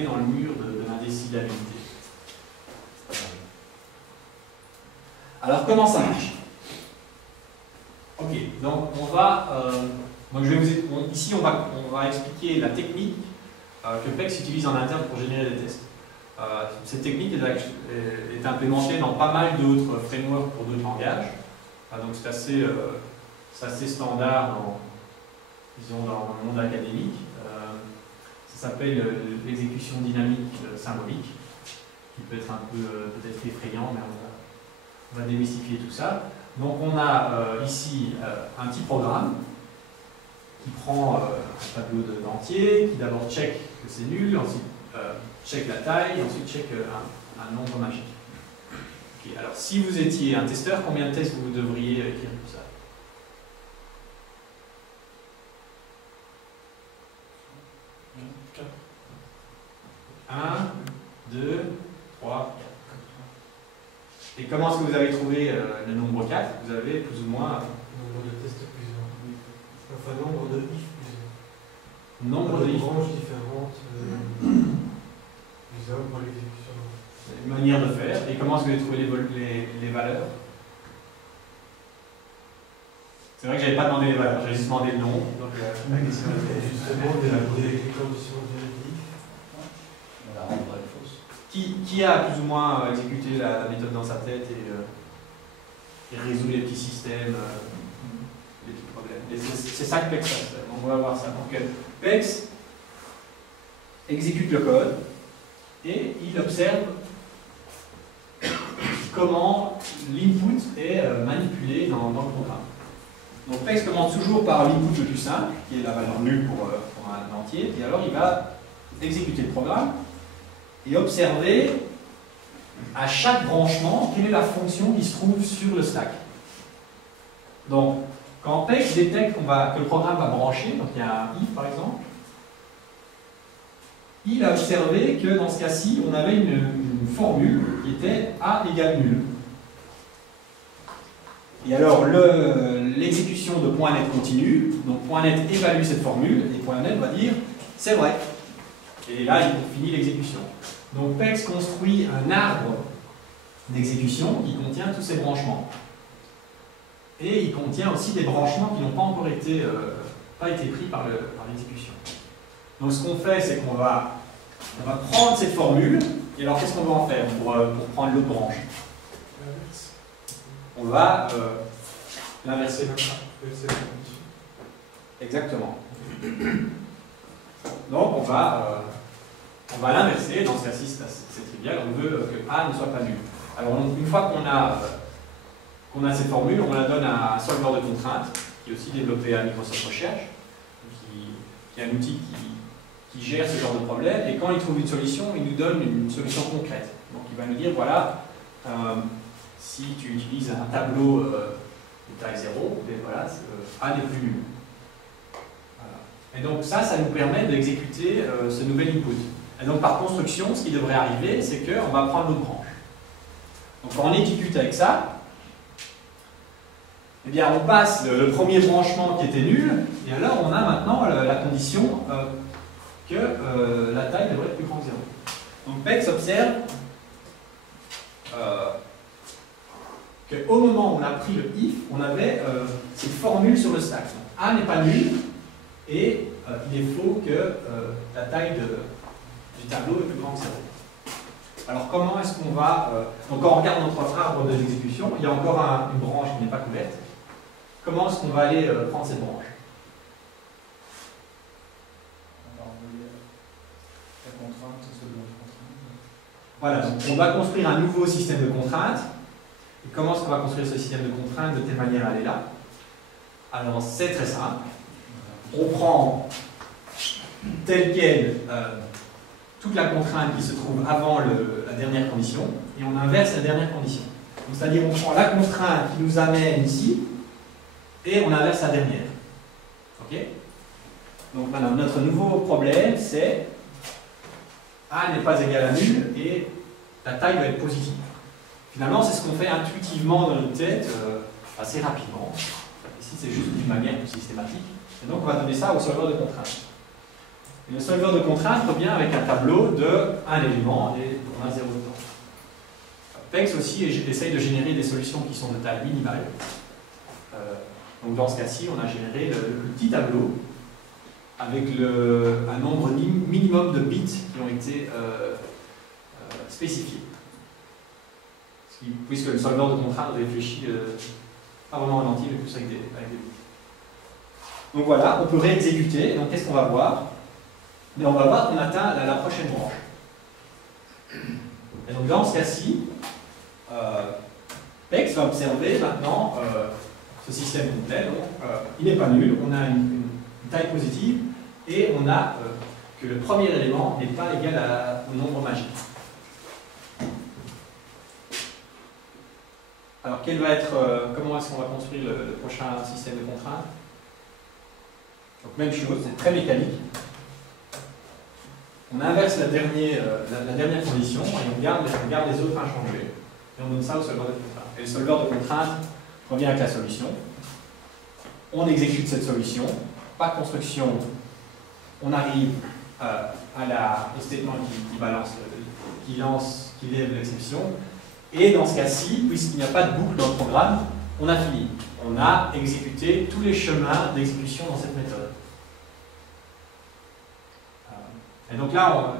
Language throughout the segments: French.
taper dans le mur de l'indécidabilité. Alors comment ça marche? Ok, donc on va, donc je vais ici on va expliquer la technique que PEX utilise en interne pour générer des tests. Cette technique est implémentée dans pas mal d'autres frameworks pour d'autres langages, donc c'est assez standard disons, dans le monde académique. Ça s'appelle l'exécution dynamique symbolique, qui peut être un peu peut-être effrayant, mais on va démystifier tout ça. Donc on a ici un petit programme qui prend un tableau d'entier, qui d'abord check que c'est nul, ensuite check la taille, ensuite check un nombre magique. Okay, alors si vous étiez un testeur, combien de tests vous devriez écrire pour ça? 1, 2, 3, 4. Et comment est-ce que vous avez trouvé le nombre 4? Vous avez plus ou moins... Nombre de tests plusieurs. Enfin, nombre de if plusieurs. Nombre de if. Branches différentes. Plusieurs pour l'exécution. Une manière de faire. Et comment est-ce que vous avez trouvé les valeurs? C'est vrai que je n'avais pas demandé les valeurs, j'avais juste demandé le nombre. Donc la question était... Justement, on a posé les conditions juridiques. Qui a plus ou moins exécuté la méthode dans sa tête et résolu les petits systèmes, les petits problèmes? C'est ça que PEX fait. On va voir ça. Donc PEX exécute le code et il observe comment l'input est manipulé dans le programme. Donc PEX commence toujours par l'input le plus simple, qui est la valeur nulle pour un entier, et alors il va exécuter le programme et observer à chaque branchement quelle est la fonction qui se trouve sur le stack. Donc, quand PEX détecte que le programme va brancher, donc il y a un if par exemple, il a observé que dans ce cas-ci, on avait une formule qui était A égale nul. Et alors, l'exécution de .NET continue, donc .NET évalue cette formule, et .NET va dire c'est vrai. Et là, il finit l'exécution. Donc PEX construit un arbre d'exécution qui contient tous ces branchements. Et il contient aussi des branchements qui n'ont pas encore été, pris par l'exécution. Donc ce qu'on fait, c'est qu'on va prendre cette formule, et alors qu'est-ce qu'on va en faire pour prendre l'autre branche? On va l'inverser. Exactement. Donc on va l'inverser, dans ce cas-ci c'est trivial, on veut que A ne soit pas nul. Alors une fois qu'on a cette formule, on la donne à un solveur de contraintes, qui est aussi développé à Microsoft Recherche, qui est un outil qui gère ce genre de problème, et quand il trouve une solution, il nous donne une solution concrète. Donc il va nous dire, voilà, si tu utilises un tableau de taille 0, voilà, A n'est plus nul. Et donc ça nous permet d'exécuter ce nouvel input. Et donc par construction, ce qui devrait arriver, c'est qu'on va prendre l'autre branche. Donc quand on exécute avec ça, eh bien on passe le premier branchement qui était nul, et alors on a maintenant la condition que la taille devrait être plus grande que 0. Donc PEX observe qu'au moment où on a pris le if, on avait cette formule sur le stack. Donc, A n'est pas nul, et il est faux que la taille du tableau est plus grande que 0. Alors comment est-ce qu'on va... donc quand on regarde notre arbre de l'exécution, il y a encore une branche qui n'est pas couverte. Comment est-ce qu'on va aller prendre cette branche? Voilà, donc on va construire un nouveau système de contraintes. Et comment est-ce qu'on va construire ce système de contraintes de telle manière à aller là? Alors c'est très simple. On prend tel quel toute la contrainte qui se trouve avant la dernière condition et on inverse la dernière condition. C'est-à-dire on prend la contrainte qui nous amène ici et on inverse la dernière. Ok? Donc maintenant notre nouveau problème c'est A n'est pas égal à nul et la taille va être positive. Finalement c'est ce qu'on fait intuitivement dans notre tête assez rapidement. Ici c'est juste d'une manière plus systématique. Et donc on va donner ça au solveur de contraintes. Et le solver de contrainte revient avec un tableau de un élément et on a 0 dedans. PEX aussi essaye de générer des solutions qui sont de taille minimale. Donc dans ce cas-ci, on a généré le petit tableau avec un nombre minimum de bits qui ont été spécifiés. Puisque le solver de contrainte réfléchit pas vraiment en entier, mais plus avec des bits. Donc voilà, on peut réexécuter. Donc qu'est-ce qu'on va voir? Mais on va voir qu'on atteint la prochaine branche. Et donc dans ce cas-ci, PEX va observer maintenant ce système complet. Donc, il n'est pas nul, on a une taille positive et on a que le premier élément n'est pas égal au nombre magique. Alors comment est-ce qu'on va construire le prochain système de contraintes? Donc même chose, c'est très mécanique. On inverse la dernière condition et on garde les autres inchangés. Et on donne ça au solver de contrainte. Et le solver de contrainte revient avec la solution. On exécute cette solution. Pas de construction. On arrive au statement qui lève l'exception. Et dans ce cas-ci, puisqu'il n'y a pas de boucle dans le programme, on a fini. On a exécuté tous les chemins d'exécution dans cette méthode. Et donc là,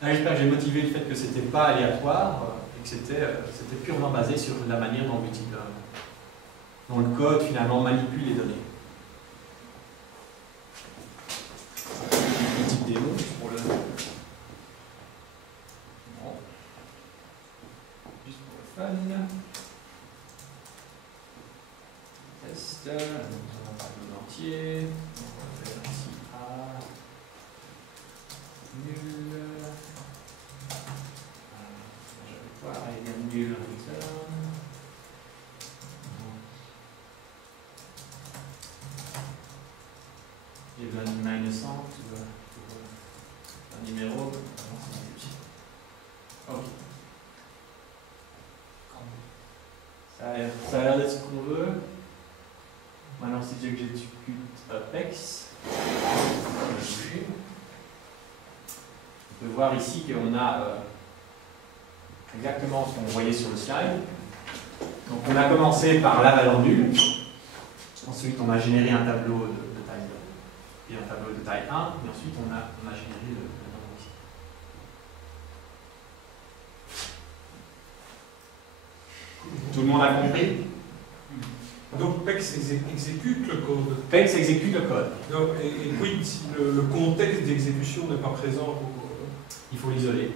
j'espère que j'ai motivé le fait que ce n'était pas aléatoire et que c'était purement basé sur la manière dont le code finalement manipule les données. Une petite démo pour le... Bon. Juste pour le fun. Test. Donc on va faire le entier. Donc on va faire ici A. Nul. Je vais voir égale nul return. Even minus 100, un numéro. Ok. Ça a l'air d'être ce qu'on veut. Maintenant, si j'exécute PEX, on peut voir ici qu'on a exactement ce qu'on voyait sur le slide. Donc on a commencé par la valeur nulle. Ensuite, on a généré un tableau de taille 2 et un tableau de taille 1. Et ensuite, on a généré le nombre ici. Tout le monde a compris? Donc PEX exécute le code. PEX exécute le code. Donc, et quid si le contexte d'exécution n'est pas présent? Il faut l'isoler.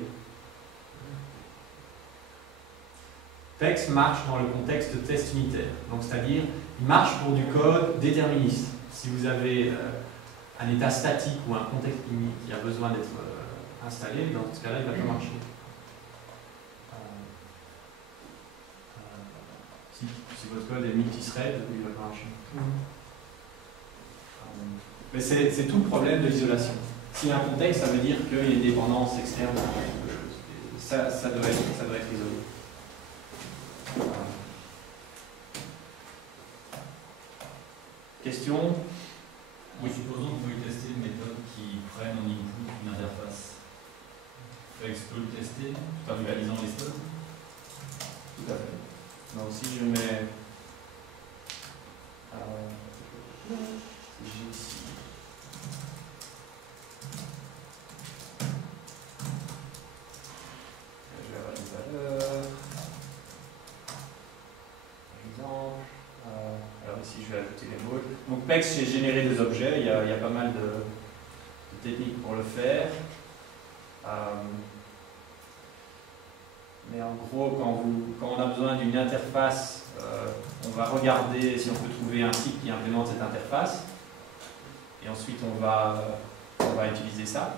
PEX marche dans le contexte de test unitaire. Donc c'est-à-dire, il marche pour du code déterministe. Si vous avez un état statique ou un contexte qui a besoin d'être installé, dans ce cas-là, il ne va pas marcher. Si votre code est multithread, il ne va pas marcher. Mais c'est tout le problème de l'isolation. S'il y a un contexte, ça veut dire qu'il y a une dépendance externe à quelque chose. Ça doit être isolé. Question? Oui, supposons que vous voulez tester une méthode qui prenne en input une interface. PEX peut le tester tout en réalisant les slots? Tout à fait. Donc si je mets... j'ai ici... Je vais avoir une valeur... Par exemple... alors ici je vais ajouter les mots. Donc PEX, j'ai généré des objets, il y a pas mal de techniques pour le faire. Mais en gros, quand on a besoin d'une interface, on va regarder si on peut trouver un type qui implémente cette interface. Et ensuite, on va utiliser ça.